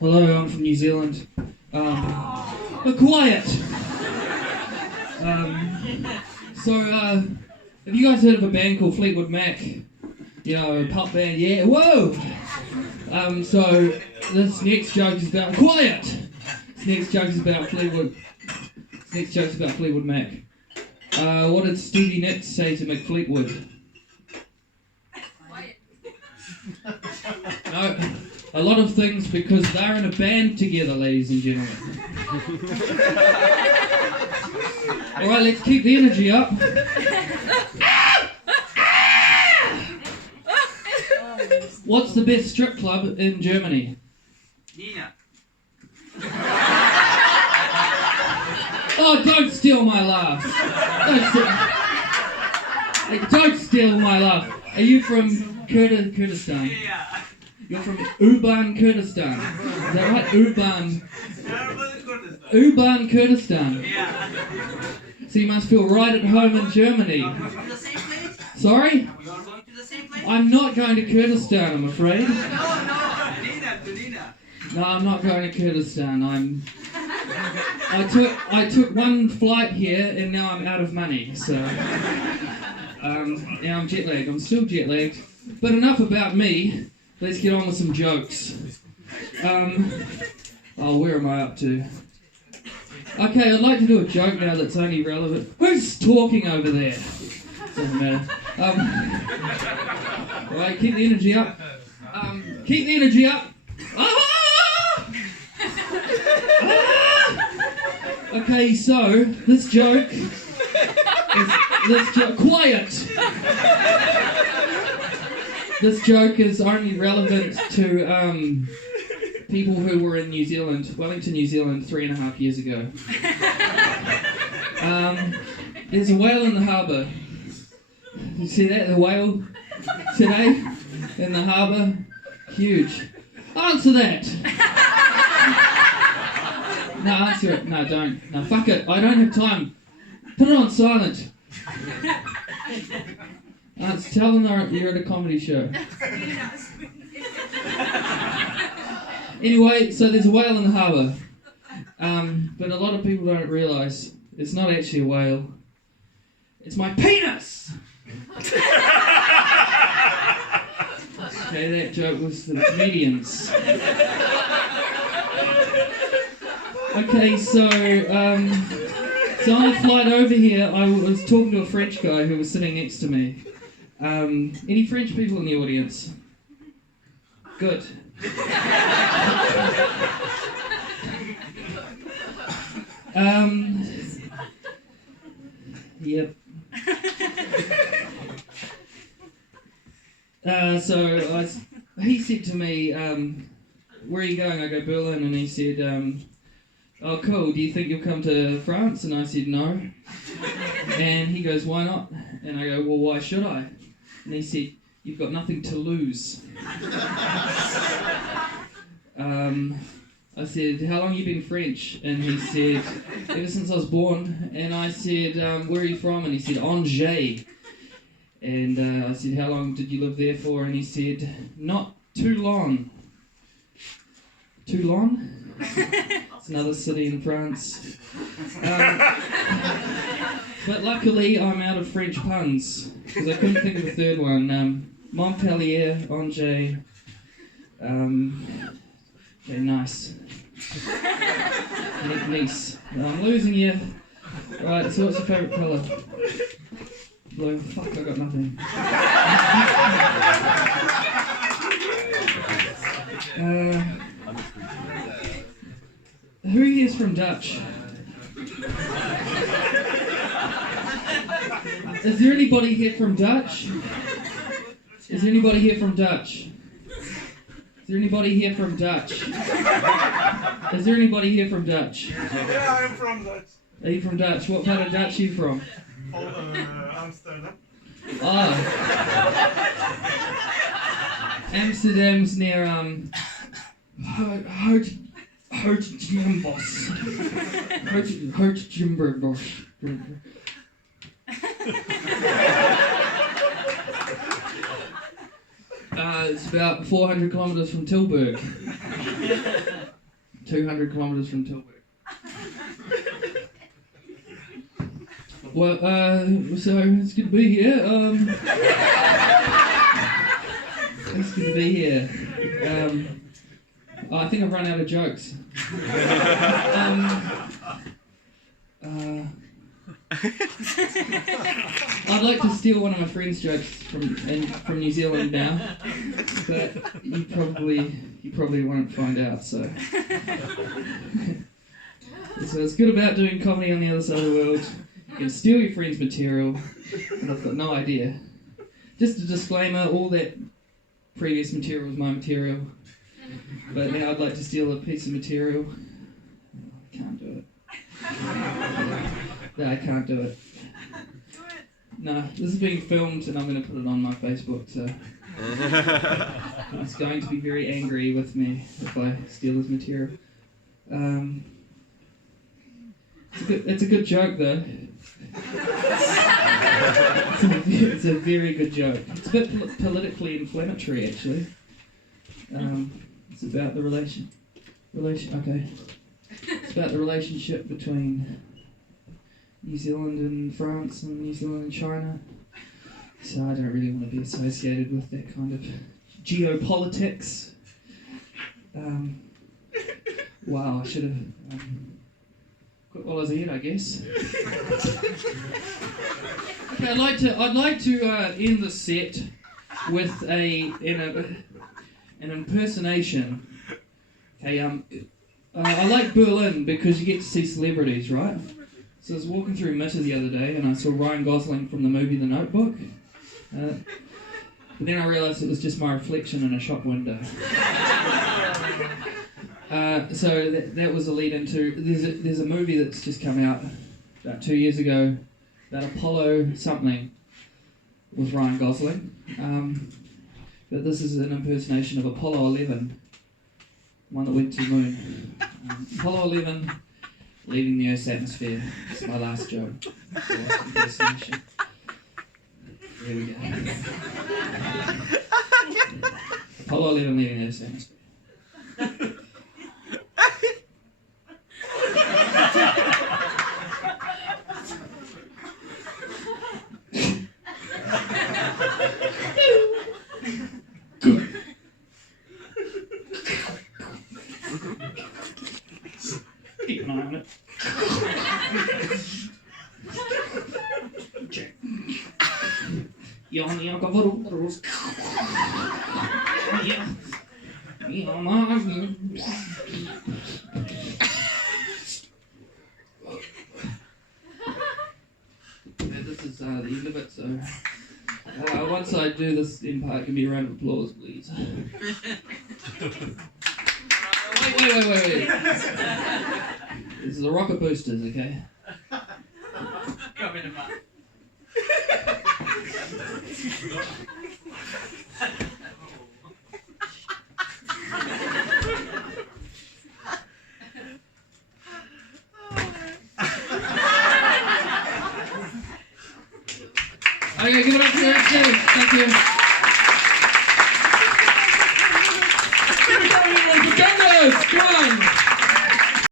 Hello, I'm from New Zealand. But quiet! Have you guys heard of a band called Fleetwood Mac? You know, a pop band, yeah, whoa! So this next joke is about, quiet! This next joke is about Fleetwood. This next joke is about Fleetwood Mac. What did Stevie Nicks say to McFleetwood? No, a lot of things because they're in a band together, ladies and gentlemen. Alright, let's keep the energy up. What's the best strip club in Germany? Nina. Oh, don't steal my laugh. Don't steal my laugh. Are you from Kurdistan? Yeah. You're from Uban, Kurdistan. Is that right? Uban, Kurdistan. Yeah. So you must feel right at home in Germany. You're going to the same place? Sorry? You're going to the same place? I'm not going to Kurdistan, I'm afraid. No, to Nina. No, I'm not going to Kurdistan. I took one flight here and now I'm out of money. So now I'm jet lagged. I'm still jet lagged. But enough about me. Let's get on with some jokes. Where am I up to? Okay, I'd like to do a joke now that's only relevant. Who's talking over there? Doesn't matter. Right, keep the energy up. Keep the energy up. Okay, so this joke quiet. This joke is only relevant to people who were in New Zealand, Wellington, New Zealand, 3.5 years ago. There's a whale in the harbour. You see that? The whale today in the harbour? Huge. Answer that! No, answer it. No, don't. No, fuck it. I don't have time. Put it on silent. Tell them you're at a comedy show. Anyway, so there's a whale in the harbour. But a lot of people don't realise it's not actually a whale. It's my penis! Okay, that joke was for the comedians. Okay, so on the flight over here, I was talking to a French guy who was sitting next to me. Any French people in the audience? Good. Yep. He said to me, where are you going? I go, Berlin. And he said, oh, cool. Do you think you'll come to France? And I said, no. And he goes, why not? And I go, well, why should I? And he said, you've got nothing to lose. I said, how long have you been French? And he said, ever since I was born. And I said, where are you from? And he said, Angers. And I said, how long did you live there for? And he said, not too long. Toulon? It's another city in France. But luckily, I'm out of French puns, because I couldn't think of a third one. Montpellier, Angers. Okay, nice. Nice. I'm losing you. Right, so what's your favourite colour? Blue. Fuck, I got nothing. Who here's from Dutch? Is there anybody here from Dutch? Is there anybody here from Dutch? Is there anybody here from Dutch? Is there anybody here from Dutch? Yeah, I'm from Dutch. Are you from Dutch? What part of Dutch are you from? Amsterdam. Ah. Amsterdam's near, Hertjambos. Hertjambos. It's about 400 kilometres from Tilburg. 200 kilometres from Tilburg. Well, so it's good to be here. It's good to be here. I think I've run out of jokes. I'd like to steal one of my friend's jokes from New Zealand now, but you probably won't find out. So it's good about doing comedy on the other side of the world. You can steal your friend's material, and I've got no idea. Just a disclaimer: all that previous material was my material, but now I'd like to steal a piece of material. I can't do it. No, I can't do it. No, this is being filmed and I'm going to put it on my Facebook, so he's going to be very angry with me if I steal his material. It's a good joke, though. It's a very good joke. It's a bit politically inflammatory, actually. It's about the relation. Okay. It's about the relationship between New Zealand and France and New Zealand and China. So I don't really want to be associated with that kind of geopolitics. Wow, I should have quit while I was ahead, I guess. Okay, I'd like to end the set with an impersonation. Okay, I like Berlin because you get to see celebrities, right? So I was walking through Mitte the other day and I saw Ryan Gosling from the movie The Notebook. But then I realised it was just my reflection in a shop window. So that was a lead into... There's a movie that's just come out about 2 years ago about Apollo something with Ryan Gosling. But this is an impersonation of Apollo 11, one that went to the moon. Apollo 11... leaving the Earth's atmosphere. It's my last joke. Impersonation. There we go. Apollo 11 leaving the Earth's atmosphere. Keep an eye on it. Ja, kavarotros. Ja, man. This is the end of it, so once I do this in part, give me a round of applause, please. Wait. This is the Rocket Boosters, okay? Come in the back. Okay, give it up for the rest. Thank you.